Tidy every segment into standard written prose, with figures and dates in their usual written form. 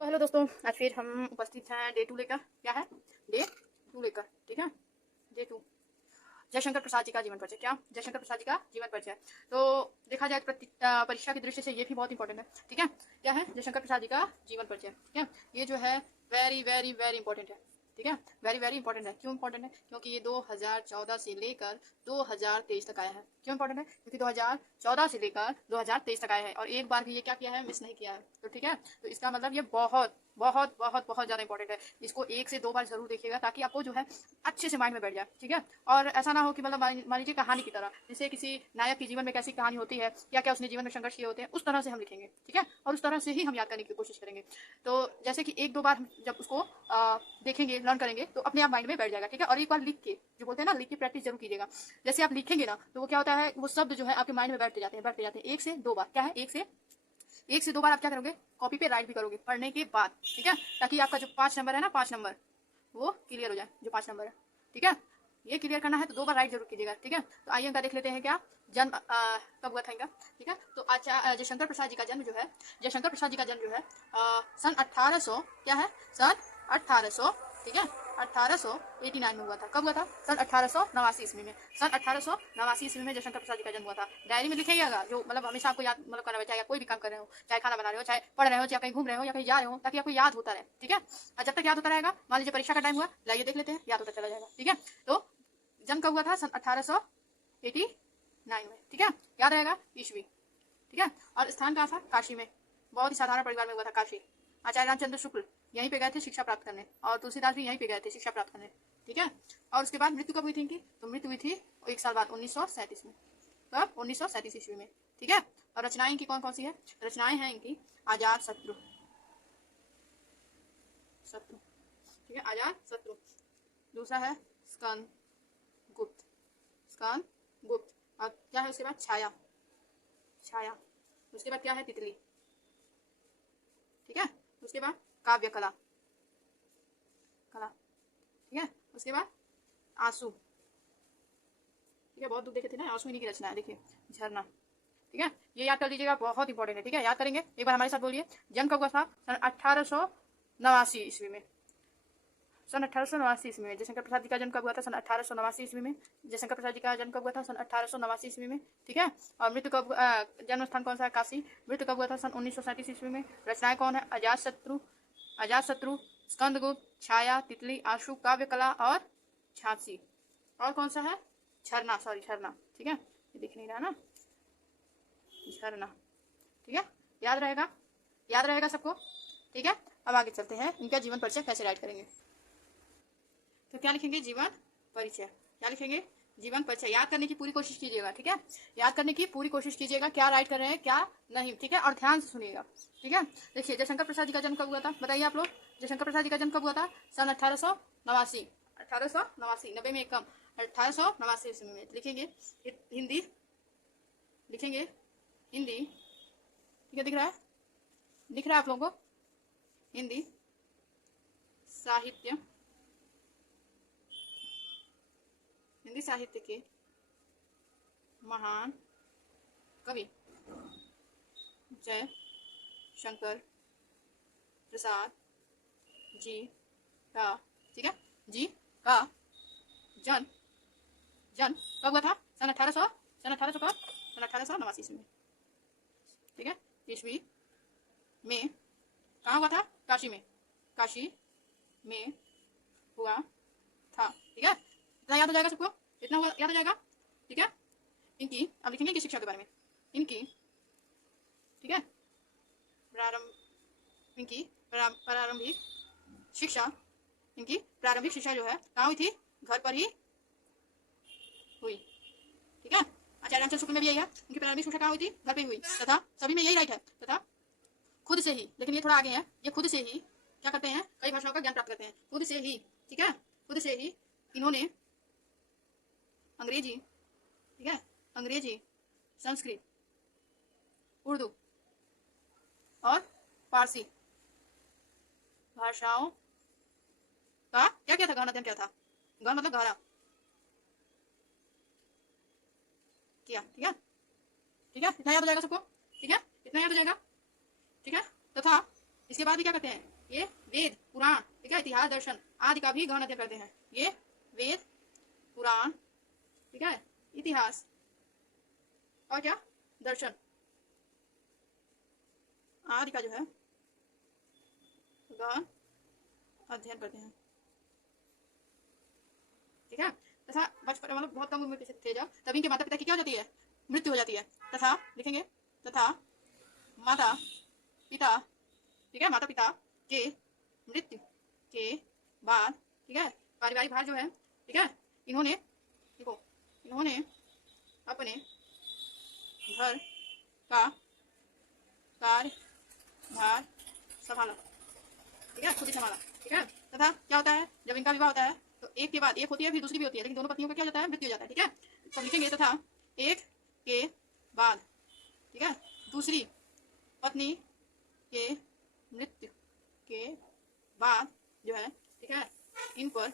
तो हेलो दोस्तों, आज फिर हम उपस्थित हैं डे 2 लेकर। क्या है? डे 2 लेकर। ठीक है, डे 2 जयशंकर प्रसाद जी का जीवन परिचय। क्या? जयशंकर प्रसाद जी का जीवन परिचय। तो देखा जाए तो परीक्षा की दृष्टि से ये भी बहुत इंपॉर्टेंट है। ठीक है, क्या है? जयशंकर प्रसाद जी का जीवन परिचय। ठीक है, ये जो है वेरी वेरी वेरी इंपॉर्टेंट है। ठीक है, वेरी वेरी इंपॉर्टेंट है। क्यों इंपॉर्टेंट है? क्योंकि ये 2014 से लेकर 2023 तक आया है। क्यों इंपॉर्टेंट है? क्योंकि 2014 से लेकर 2023 तक आया है और एक बार भी ये क्या किया है? मिस नहीं किया है। तो ठीक है, तो इसका मतलब ये बहुत बहुत बहुत बहुत ज़्यादा इंपॉर्टेंट है। इसको 1 से 2 बार जरूर देखिएगा ताकि आपको जो है अच्छे से माइंड में बैठ जाए। ठीक है, और ऐसा ना हो कि मतलब मान लीजिए कहानी की तरह, जैसे किसी नायक के जीवन में कैसी कहानी होती है, क्या क्या उसने जीवन में संघर्ष किए होते हैं, उस तरह से हम लिखेंगे। ठीक है, और उस तरह से ही हम याद करने की कोशिश करेंगे। तो जैसे कि 1-2 बार जब उसको देखेंगे, लर्न करेंगे, तो अपने आप माइंड में बैठ जाएगा। ठीक है, और एक बार लिख के, जो बोलते हैं ना, लिख के प्रैक्टिस जरूर कीजिएगा। जैसे आप लिखेंगे ना, तो वो क्या होता है, वो शब्द जो है आपके माइंड में बैठते जाते हैं, बैठते जाते हैं। 1 से 2 बार। क्या है? 1 से 2 बार आप क्या करोगे? कॉपी पे राइट भी करोगे पढ़ने के बाद। ठीक है, ताकि आपका जो 5 नंबर है ना, 5 नंबर वो क्लियर हो जाए, जो 5 नंबर है। ठीक है, ये क्लियर करना है तो 2 बार राइट जरूर कीजिएगा। ठीक है, तो आइए इनका देख लेते हैं। क्या जन्म कब हुआ था इनका? ठीक है, तो जयशंकर प्रसाद जी का जन्म जो है, जयशंकर प्रसाद जी का जन्म जो है सन 1800, क्या है? सन 1800, ठीक है, 1889 में हुआ था। कब हुआ था? सन 1889 ईस्वी में। सन 1889 ईस्वी में जयशंकर प्रसाद जी का जन्म हुआ था। डायरी में लिखिएगा, जो मतलब हमेशा आपको याद मतलब करना, चाहे कोई भी काम कर रहे हो, चाहे खाना बना रहे हो, चाहे पढ़ रहे हो, चाहे कहीं घूम रहे हो या कहीं जा रहे हो, ताकि आपको याद होता रहे। ठीक है, और जब तक याद होता रहेगा, मान लीजिए परीक्षा का टाइम हुआ, लाइए देख लेते हैं, याद होता चला जाएगा। ठीक है, तो जन्म कब हुआ था? सन 1889 में। ठीक है, याद रहेगा ईस्वी। ठीक है, और स्थान कहाँ था? काशी में। बहुत ही साधारण परिवार में हुआ था, काशी। आचार्य रामचंद्र शुक्ल यहीं पे गए थे शिक्षा प्राप्त करने, और तुलसीदास भी यहीं पे गए थे शिक्षा प्राप्त करने। ठीक है, और उसके बाद मृत्यु कब हुई थी इनकी? तो मृत्यु हुई थी 1 साल बाद, 1937 में। कब? 1937 ईस्वी में। ठीक है, और रचनाएं इनकी कौन कौन सी है? रचनाएं हैं इनकी आजाद शत्रु। शत्रु, ठीक है, आजाद शत्रु। दूसरा है स्कंद गुप्त। स्कंद गुप्त। और क्या है उसके बाद? छाया। छाया। उसके बाद क्या है? तितली। ठीक है, उसके बाद काव्य कला। कला। ठीक है, उसके बाद आंसू। ठीक है, बहुत दुख देखे थे ना, आंसू इन्हीं की रचना है। देखिए, झरना। ठीक है, ये याद कर लीजिएगा, बहुत इंपॉर्टेंट है। ठीक है, याद करेंगे। एक बार हमारे साथ बोलिए। जन्म कब हुआ था? सन 1889 ईस्वी में। सन 1889 ईस्वी में। जयशंकर प्रसाद जी का जन्म कब हुआ था? सन 1889 ईस्वी में। जयशंकर प्रसाद जी का जन्म कब हुआ था? सन 1889 ईस्वी में। ठीक है, और मृत्यु कब? जन्म स्थान कौन सा है? काशी। मृत्यु कब हुआ था? सन 1937 ईस्वी में। रचनाएं कौन है? अजात शत्रु, अजात शत्रु, स्कंदगुप्त, छाया, तितली, आंसू, काव्य कला और झांसी। और कौन सा है? झरना, सॉरी, झरना। ठीक है, ये दिख नहीं रहा ना, झरना। ठीक है, याद रहेगा, याद रहेगा सबको। ठीक है, अब आगे चलते हैं, इनका जीवन परिचय कैसे राइट करेंगे। तो क्या लिखेंगे? जीवन परिचय। क्या लिखेंगे? जीवन परिचय। याद करने की पूरी कोशिश कीजिएगा। ठीक है, याद करने की पूरी कोशिश कीजिएगा, क्या राइट कर रहे हैं क्या नहीं। ठीक है, और ध्यान से सुनिएगा। ठीक है, देखिए, जयशंकर प्रसाद जी का जन्म कब हुआ था? बताइए आप लोग, जयशंकर प्रसाद जी का जन्म कब हुआ था? सन 1889। 1889, 90 में एक कम, 1889 ईस्वी में। लिखेंगे हिंदी, लिखेंगे हिंदी। ठीक है, दिख रहा है? दिख रहा है आप लोगों को? हिंदी साहित्य, हिंदी साहित्य के महान कवि जय शंकर प्रसाद जी का, ठीक है, जी का जन्म, जन्म कब हुआ था? सन 1800, सन 1800 कब? सन 1889 ईस्वी में। ठीक है, ईस्वी में। कहाँ हुआ था? काशी में। काशी में हुआ था। ठीक है, इतना याद हो जाएगा सबको? इतना याद हो जाएगा? ठीक है, इनकी अब लिखेंगे इनकी शिक्षा के बारे में। इनकी, ठीक है, प्रारंभ, इनकी प्रारंभिक शिक्षा, इनकी प्रारंभिक शिक्षा जो है कहाँ हुई थी? घर पर ही हुई। ठीक है, आचार्य रामचंद्र शुक्ल में भी यही है, उनकी प्रारंभिक शिक्षा कहाँ हुई थी? घर पे हुई। तथा सभी में यही राइट है, तथा खुद से ही, लेकिन ये थोड़ा आगे है, ये खुद से ही क्या करते हैं? कई भाषाओं का ज्ञान प्राप्त करते हैं, खुद से ही। ठीक है, खुद से ही इन्होंने अंग्रेजी, ठीक है, अंग्रेजी, संस्कृत, उर्दू और फारसी भाषाओं का क्या क्या था? गहन अध्ययन क्या था? गहन मतलब गहरा किया। ठीक है, ठीक है, इतना याद हो जाएगा सबको? ठीक है, इतना याद हो जाएगा? ठीक है, तथा इसके बाद भी क्या करते हैं, ये वेद पुराण, ठीक है, इतिहास दर्शन आदि का भी गहन अध्ययन करते हैं। ये वेद पुराण, ठीक है, इतिहास और क्या दर्शन आदि का जो है गहन अध्ययन करते हैं, ठीक है। तथा बचपन मतलब बहुत कम उम्र के थे जब, तब इनके माता पिता की क्या हो जाती है, मृत्यु हो जाती है। तथा लिखेंगे तथा माता पिता, ठीक है, माता पिता के मृत्यु के बाद, ठीक है, पारिवारिक भार जो है, ठीक है, इन्होंने देखो इन्होंने अपने घर का कार्यभार संभाला, ठीक है, खुद ही संभाला, ठीक है। तथा क्या होता है, जब इनका विवाह होता है तो एक के बाद एक होती है, फिर दूसरी भी होती है, लेकिन दोनों पत्नियों का क्या हो जाता है, मृत्यु हो जाता है, ठीक है। तो लिखेंगे तथा एक के बाद, ठीक है, दूसरी पत्नी के मृत्यु के बाद जो है, ठीक है, इन पर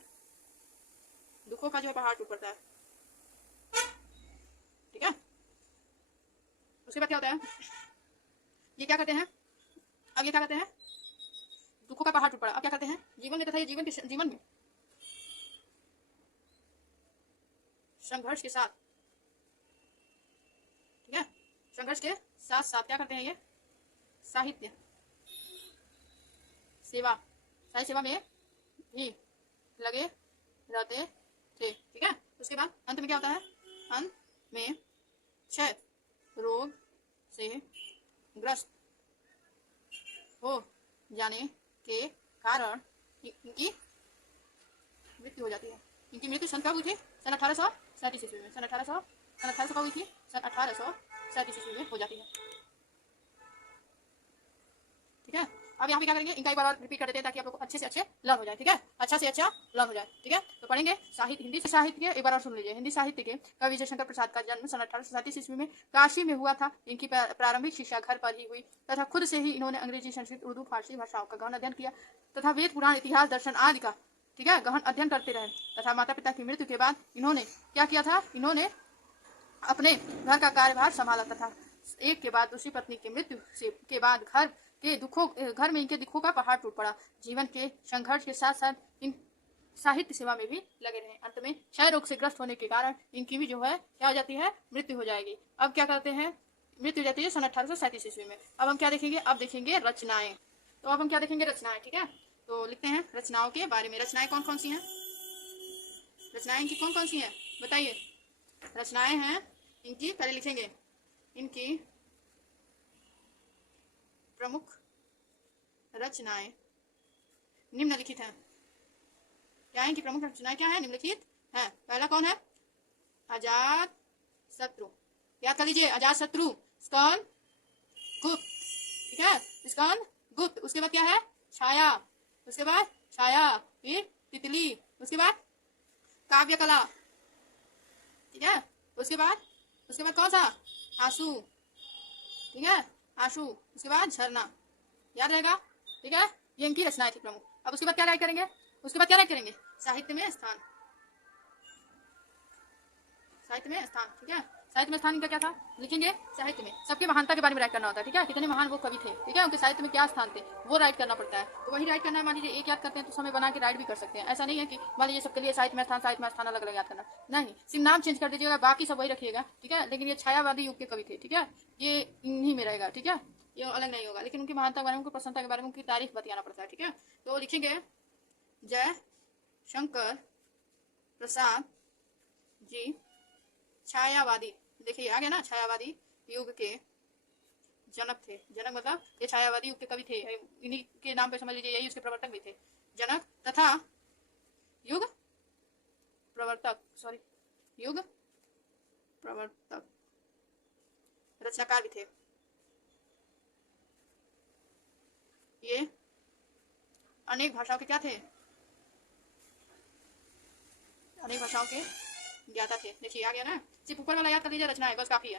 दुखों का जो है पहाड़ टूट पड़ता है, ठीक है। उसके बाद क्या होता है, ये क्या करते हैं, अब ये क्या करते हैं, दुखों का पहाड़ टूट पड़ा, अब क्या करते हैं, जीवन में तथा ये जीवन में संघर्ष के साथ, ठीक है, संघर्ष के साथ साथ क्या करते हैं, ये साहित्य सेवा में भी लगे रहते थे, ठीक है। उसके बाद अंत में क्या होता है, अंत में क्षय रोग से ग्रस्त हो जाने के कारण इनकी मृत्यु हो जाती है। इनकी मृत्यु सन कब हुई थी, सन 1837 ईस्वी में, सन 1800 कब हुई थी, सन 1837 ईस्वी में हो जाती है, ठीक है। अब यहाँ पे क्या करेंगे, इनका एक बार रिपीट कर देते हैं ताकि आप लोग अच्छे से अच्छे लर्न हो जाए, ठीक है, अच्छा से अच्छा लर्न हो जाए, ठीक है। तो पढ़ेंगे साहित्य, हिंदी साहित्य के एक बार और सुन लीजिए। हिंदी साहित्य के कवि जयशंकर प्रसाद का जन्म सन 1837 ईस्वी में काशी में हुआ था। इनकी प्रारंभिक शिक्षा घर पर ही हुई तथा खुद से ही इन्होंने अंग्रेजी, संस्कृत, उर्दू, फारसी भाषाओं का गहन अध्ययन किया तथा वेद पुराण, इतिहास, दर्शन आदि का, ठीक है, गहन अध्ययन करते रहे। तथा माता पिता की मृत्यु के बाद इन्होंने क्या किया था, इन्होंने अपने घर का कार्यभार संभाला तथा एक के बाद दूसरी पत्नी की मृत्यु के बाद घर में इनके दुखों का पहाड़ टूट पड़ा। जीवन के संघर्ष के साथ साथ इन साहित्य सेवा में भी लगे रहे। अंत में क्षय रोग से ग्रस्त होने के कारण इनकी भी जो है क्या हो जाती है, मृत्यु हो जाएगी। अब क्या करते हैं, मृत्यु हो जाती है सन 1837 ईस्वी में। अब हम क्या देखेंगे, अब देखेंगे रचनाएं। तो अब हम क्या देखेंगे, रचनाएं, ठीक है। तो लिखते हैं रचनाओं के बारे में। रचनाएं कौन कौन सी हैं, रचनाएं इनकी कौन कौन सी हैं बताइए। रचनाएं हैं इनकी, पहले लिखेंगे इनकी प्रमुख रचनाएं निम्नलिखित हैं। क्या है इनकी प्रमुख रचनाएं, क्या है, निम्नलिखित है। पहला कौन है, अजात शत्रु, याद कर लीजिए, अजात शत्रु, स्कंद गुप्त, ठीक है, स्कंद गुप्त। उसके बाद क्या है, छाया, उसके बाद छाया, फिर तितली, उसके बाद काव्य कला, ठीक है, उसके बाद कौन सा, आंसू, ठीक है, आंसू, उसके बाद झरना, याद रहेगा, ठीक है। ये इनकी रचनाएं थी प्रमुख। अब उसके बाद क्या राइट करेंगे, उसके बाद क्या राइट करेंगे, साहित्य में स्थान, साहित्य में स्थान, ठीक है। साहित्य में स्थान इनका क्या था, लिखेंगे साहित्य में सबके महानता के बारे में राइट करना होता है, ठीक है, कितने महान वो कवि थे, ठीक है, उनके साहित्य में क्या स्थान थे वो राइट करना पड़ता है। तो वही राइट करना है, मान लीजिए एक याद करते हैं तो समय बना के राइट भी कर सकते हैं। ऐसा नहीं है कि मान लीजिए सबके लिए साहित्य में स्थान अलग अलग याद करना, नहीं, सिर्फ नाम चेंज कर दीजिएगा, बाकी सब वही रखिएगा, ठीक है। लेकिन ये छायावादी युग के कवि थे, ठीक है, ये इन्हीं में रहेगा, ठीक है, ये अलग नहीं होगा। लेकिन उनकी महानता के बारे में, उनकी प्रसन्नता के बारे में, उनकी तारीफ बताना पड़ता है, ठीक है। तो लिखेंगे जय शंकर प्रसाद जी छायावादी, देखिए आ गया ना, छायावादी युग के जनक थे। जनक मतलब ये छायावादी युग के कवि थे, इन्हीं के नाम पे समझ लीजिए, यही उसके प्रवर्तक भी थे, जनक तथा युग प्रवर्तक रचनाकार भी थे। ये अनेक भाषाओं के क्या थे, अनेक भाषाओं के ज्ञाता थे। देखिए आ गया ना, सिर्फ ऊपर वाला याद कर लीजिए, रचना है बस काफी है,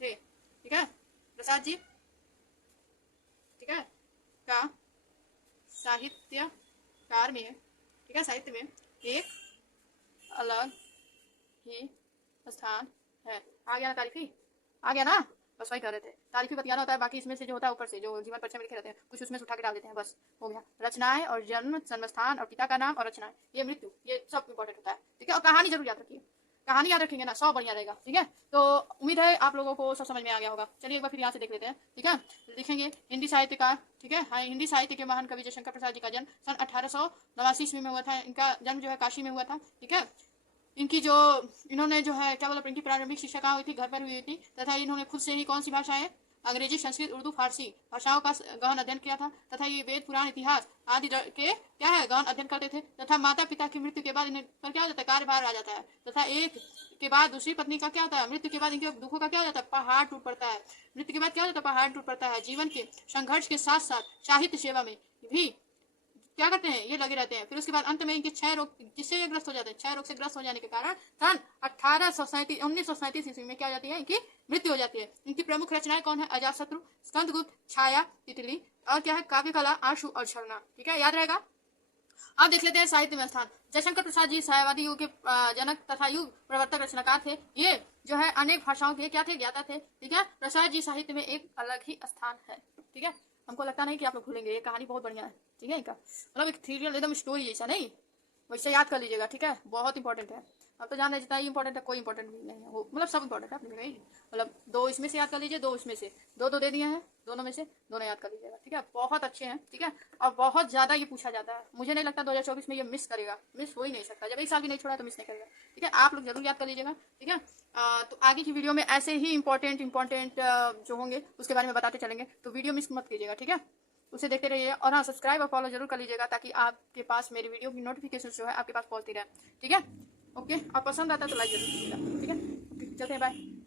ठीक है। प्रसाद जी, ठीक है, का साहित्यकार में, ठीक है, साहित्य में एक अलग ही स्थान है। आ गया ना तारीफ ही, आ गया ना, बस वही कर रहे थे। तारीफी बतियाना होता है, बाकी इसमें से जो होता है ऊपर से जो जीवन परिचय में लिखे रहते हैं कुछ उसमें से उठा के डाल देते हैं, बस हो गया। रचनाएं और जन्म, जन्मस्थान और पिता का नाम और रचनाएं, ये मृत्यु, ये सब इंपॉर्टेंट होता है, ठीक है। और कहानी जरूर याद रखिए, कहानी याद रखेंगे ना 100 बढ़िया रहेगा, ठीक है। तो उम्मीद है आप लोगों को सब समझ में आ गया होगा। चलिए एक बार फिर यहाँ से देख लेते हैं, ठीक है। लिखेंगे हिंदी साहित्यकार, ठीक है। हाँ, हिंदी साहित्य के महान कवि जयशंकर प्रसाद जी का जन्म सन 1889 ईस्वी में हुआ था। इनका जन्म जो है काशी में हुआ था, ठीक है। इनकी जो इन्होंने जो है क्या बोला, इनकी प्रारंभिक शिक्षा कहाँ हुई थी, घर पर हुई थी, तथा इन्होंने खुद से ही कौन सी भाषाएं, अंग्रेजी, संस्कृत, उर्दू, फारसी भाषाओं का गहन अध्ययन किया था, तथा ये वेद, पुराण, इतिहास आदि के क्या है गहन अध्ययन करते थे। तथा माता पिता की मृत्यु के बाद इन्हें पर क्या हो जाता है, कार्यभार आ जाता है। तथा एक के बाद दूसरी पत्नी का क्या होता है, मृत्यु के बाद इनके दुखों का क्या हो जाता है, पहाड़ टूट पड़ता है। मृत्यु के बाद क्या हो जाता है, पहाड़ टूट पड़ता है। जीवन के संघर्ष के साथ साथ साहित्य सेवा में भी क्या करते हैं, ये लगे रहते हैं। फिर उसके बाद अंत में इनके क्षय रोग जिससे ग्रस्त हो जाते हैं, क्षय रोग से ग्रस्त हो जाने के कारण सन 1937 ईस्वी में क्या हो जाती है, इनकी मृत्यु हो जाती है। इनकी प्रमुख रचनाएं कौन है, अजातशत्रु, स्कंदगुप्त, छाया, तितली और क्या है, काव्य कला, आशु और झरना, ठीक है, याद रहेगा। अब देख लेते हैं साहित्य में स्थान। जयशंकर प्रसाद जी साह्यवादी युग के जनक तथा युग प्रवर्तक रचनाकार थे। ये जो है अनेक भाषाओं के क्या थे, ज्ञाता थे, ठीक है। प्रसाद जी साहित्य में एक अलग ही स्थान है, ठीक है। हमको लगता नहीं कि आप लोग भूलेंगे, ये कहानी बहुत बढ़िया है, ठीक है। इनका मतलब एक सीरियल एकदम स्टोरी जैसा, नहीं वैसे याद कर लीजिएगा, ठीक है, बहुत इंपॉर्टेंट है। अब तो जान रहे जितना ही इंपॉर्टेंट है, कोई इंपॉर्टेंट भी नहीं है वो, मतलब सब इंपॉर्टेंट है अपनी जगह ही। मतलब 2 इसमें से याद कर लीजिए, 2 इसमें से, 2 दे दिए हैं, दोनों में से दोनों याद कर लीजिएगा, ठीक है। बहुत अच्छे हैं, ठीक है। और बहुत ज्यादा ये पूछा जाता है, मुझे नहीं लगता 2024 में ये मिस करेगा, मिस हो ही नहीं सकता। जब एक साल भी नहीं छोड़ा तो मिस नहीं करेगा, ठीक है। आप लोग जरूर याद कर लीजिएगा, ठीक है। तो आगे की वीडियो में ऐसे ही इंपॉर्टेंट जो होंगे उसके बारे में बताते चलेंगे, तो वीडियो मिस मत कीजिएगा, ठीक है। उसे देखते रहिए। और हाँ, सब्सक्राइब और फॉलो जरूर कर लीजिएगा ताकि आपके पास मेरी वीडियो की नोटिफिकेशन जो है आपके पास पहुंचती रहे, ठीक है। ओके, और पसंद आता है तो लाइक जरूर कीजिएगा, ठीक है। चलते हैं, बाय।